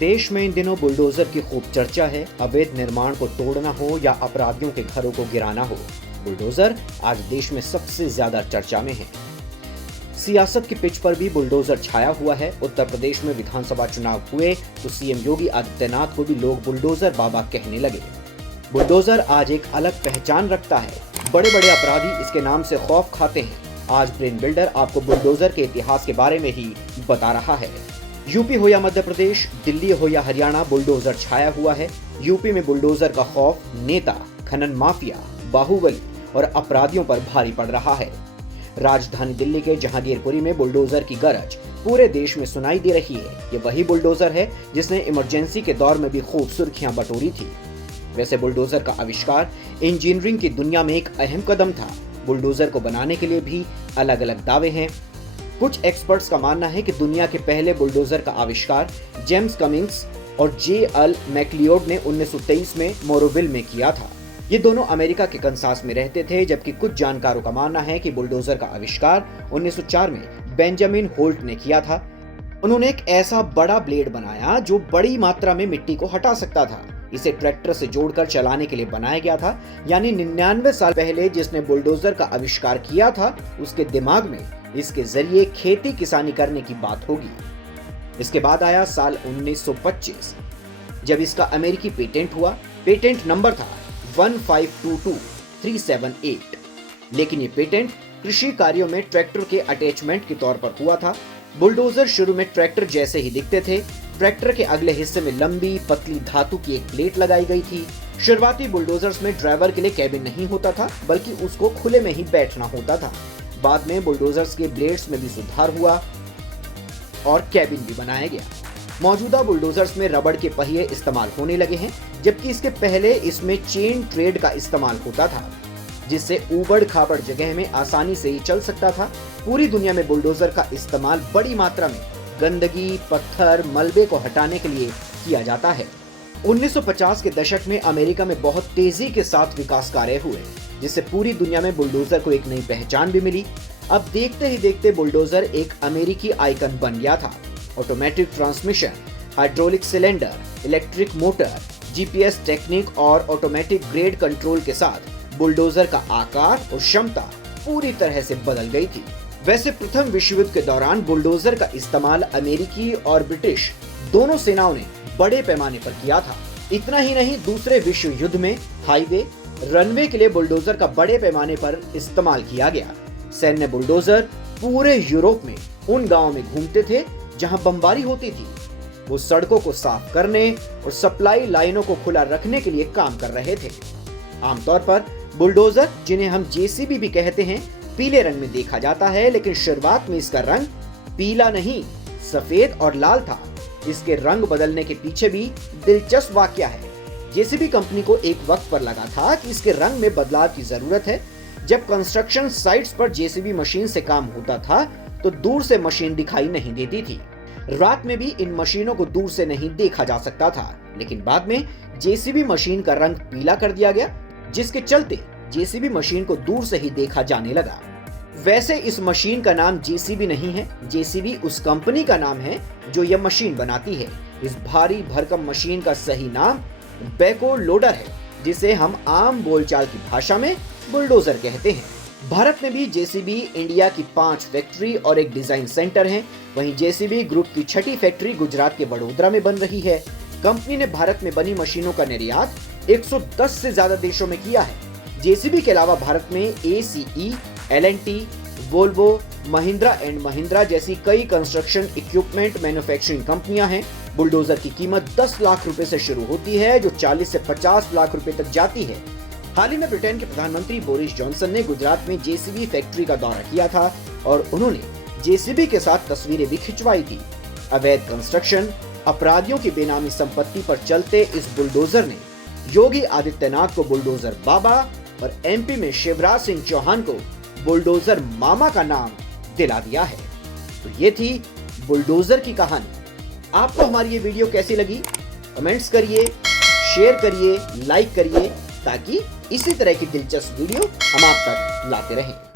देश में इन दिनों बुलडोजर की खूब चर्चा है। अवैध निर्माण को तोड़ना हो या अपराधियों के घरों को गिराना हो, बुलडोजर आज देश में सबसे ज्यादा चर्चा में है। सियासत की पिच पर भी बुलडोजर छाया हुआ है। उत्तर प्रदेश में विधानसभा चुनाव हुए तो सीएम योगी आदित्यनाथ को भी लोग बुलडोजर बाबा कहने लगे। बुलडोजर आज एक अलग पहचान रखता है। बड़े बड़े अपराधी इसके नाम से खौफ खाते हैं। आज ब्रेन बिल्डर आपको बुलडोजर के इतिहास के बारे में ही बता रहा है। यूपी हो या मध्य प्रदेश, दिल्ली हो या हरियाणा, बुलडोजर छाया हुआ है। यूपी में बुलडोजर का खौफ नेता, खनन माफिया, बाहुबली और अपराधियों पर भारी पड़ रहा है। राजधानी दिल्ली के जहांगीरपुरी में बुलडोजर की गरज पूरे देश में सुनाई दे रही है। ये वही बुलडोजर है जिसने इमरजेंसी के दौर में भी खूब सुर्खियां बटोरी थी। वैसे बुलडोजर का आविष्कार इंजीनियरिंग की दुनिया में एक अहम कदम था। बुलडोजर को बनाने के लिए भी अलग अलग दावे हैं। कुछ एक्सपर्ट्स का मानना है कि दुनिया के पहले बुलडोजर का आविष्कार जेम्स कमिंग्स और जे.एल. मैक्लियोड ने 1923 में मोरोविल में किया था। ये दोनों अमेरिका के कंसास में रहते थे, जबकि कुछ जानकारों का मानना है कि बुलडोजर का आविष्कार 1904 में बेंजामिन होल्ट ने किया था। उन्होंने एक ऐसा बड़ा ब्लेड बनाया जो बड़ी मात्रा में मिट्टी को हटा सकता था। इसे ट्रैक्टर से जोड़कर चलाने के लिए बनाया गया था। यानी 99 साल पहले जिसने बुलडोजर का आविष्कार किया था, उसके दिमाग में इसके जरिए खेती किसानी करने की बात होगी। इसके बाद आया साल 1925, जब इसका अमेरिकी पेटेंट हुआ। पेटेंट नंबर था 1522378, लेकिन ये पेटेंट कृषि कार्यों में ट्रैक्टर के अटैचमेंट के तौर पर हुआ था। बुलडोजर शुरू में ट्रैक्टर जैसे ही दिखते थे। ट्रैक्टर के अगले हिस्से में लंबी पतली धातु की एक प्लेट लगाई गई थी। शुरुआती बुलडोजर्स में ड्राइवर के लिए कैबिन नहीं होता था, बल्कि उसको खुले में ही बैठना होता था। बाद में बुलडोजर्स के ब्लेड्स में भी सुधार हुआ और कैबिन भी बनाया गया। मौजूदा बुलडोजर्स में रबड़ के पहिए इस्तेमाल होने लगे हैं, जबकि इसके पहले इसमें चेन ट्रेड का इस्तेमाल होता था, जिससे ऊबड़ खाबड़ जगह में आसानी से ही चल सकता था। पूरी दुनिया में बुलडोजर का इस्तेमाल बड़ी मात्रा में गंदगी, पत्थर, मलबे को हटाने के लिए किया जाता है। 1950 के दशक में अमेरिका में बहुत तेजी के साथ विकास कार्य हुए, जिससे पूरी दुनिया में बुलडोजर को एक नई पहचान भी मिली। अब देखते ही देखते बुलडोजर एक अमेरिकी आइकन बन गया था। Automatic transmission, hydraulic cylinder, electric motor, GPS technique और ऑटोमेटिक ग्रेड कंट्रोल के साथ बुलडोजर का आकार और क्षमता पूरी तरह से बदल गई थी। वैसे प्रथम विश्व युद्ध के दौरान बुलडोजर का इस्तेमाल अमेरिकी और ब्रिटिश दोनों सेनाओं ने बड़े पैमाने पर किया था। इतना ही नहीं, दूसरे विश्व युद्ध में हाईवे, रनवे के लिए बुलडोजर का बड़े पैमाने पर इस्तेमाल किया गया। सैन्य बुलडोजर पूरे यूरोप में उन गांवों में घूमते थे जहां बमबारी होती थी। वो सड़कों को साफ करने और सप्लाई लाइनों को खुला रखने के लिए काम कर रहे थे। आमतौर पर बुलडोजर, जिन्हें हम जेसीबी भी कहते हैं, पीले रंग में देखा जाता है, लेकिन शुरुआत में इसका रंग पीला नहीं, सफेद और लाल था। इसके रंग बदलने के पीछे भी दिलचस्प वाकया है। जेसीबी कंपनी को एक वक्त पर लगा था कि इसके रंग में बदलाव की जरूरत है। जब कंस्ट्रक्शन साइट्स पर जेसीबी मशीन से काम होता था तो दूर से मशीन दिखाई नहीं देती थी। रात में भी इन मशीनों को दूर से नहीं देखा जा सकता था, लेकिन बाद में जेसीबी मशीन का रंग पीला कर दिया गया, जिसके चलते जेसीबी मशीन को दूर से ही देखा जाने लगा। वैसे इस मशीन का नाम जेसीबी नहीं है, जेसीबी उस कंपनी का नाम है जो यह मशीन बनाती है। इस भारी भरकम मशीन का सही नाम बैको लोडर है, जिसे हम आम बोलचाल की भाषा में बुलडोजर कहते हैं। भारत में भी जेसीबी इंडिया की 5 फैक्ट्री और एक डिजाइन सेंटर है। वहीं जेसीबी ग्रुप की 6ठी फैक्ट्री गुजरात के बड़ोदरा में बन रही है। कंपनी ने भारत में बनी मशीनों का निर्यात 110 से ज्यादा देशों में किया है। जेसीबी के अलावा भारत में ACE, L&T, Volvo, Mahindra and Mahindra जैसी कई कंस्ट्रक्शन इक्विपमेंट मैन्युफैक्चरिंग कंपनियां हैं। बुलडोजर की कीमत 10 लाख रुपए से शुरू होती है, जो 40 से 50 लाख रुपए तक जाती है। हाल ही में ब्रिटेन के प्रधानमंत्री बोरिस जॉनसन ने गुजरात में जेसीबी फैक्ट्री का दौरा किया था और उन्होंने जेसीबी के साथ तस्वीरें भी खिंचवाई थी। अवैध कंस्ट्रक्शन, अपराधियों की बेनामी संपत्ति पर चलते इस बुलडोजर ने योगी आदित्यनाथ को बुलडोजर बाबा और एमपी में शिवराज सिंह चौहान को बुलडोजर मामा का नाम दिला दिया है। तो ये थी बुलडोजर की कहानी। आपको हमारी ये वीडियो कैसी लगी? कमेंट्स करिए, शेयर करिए, लाइक करिए, ताकि इसी तरह की दिलचस्प वीडियो हम आप तक लाते रहें।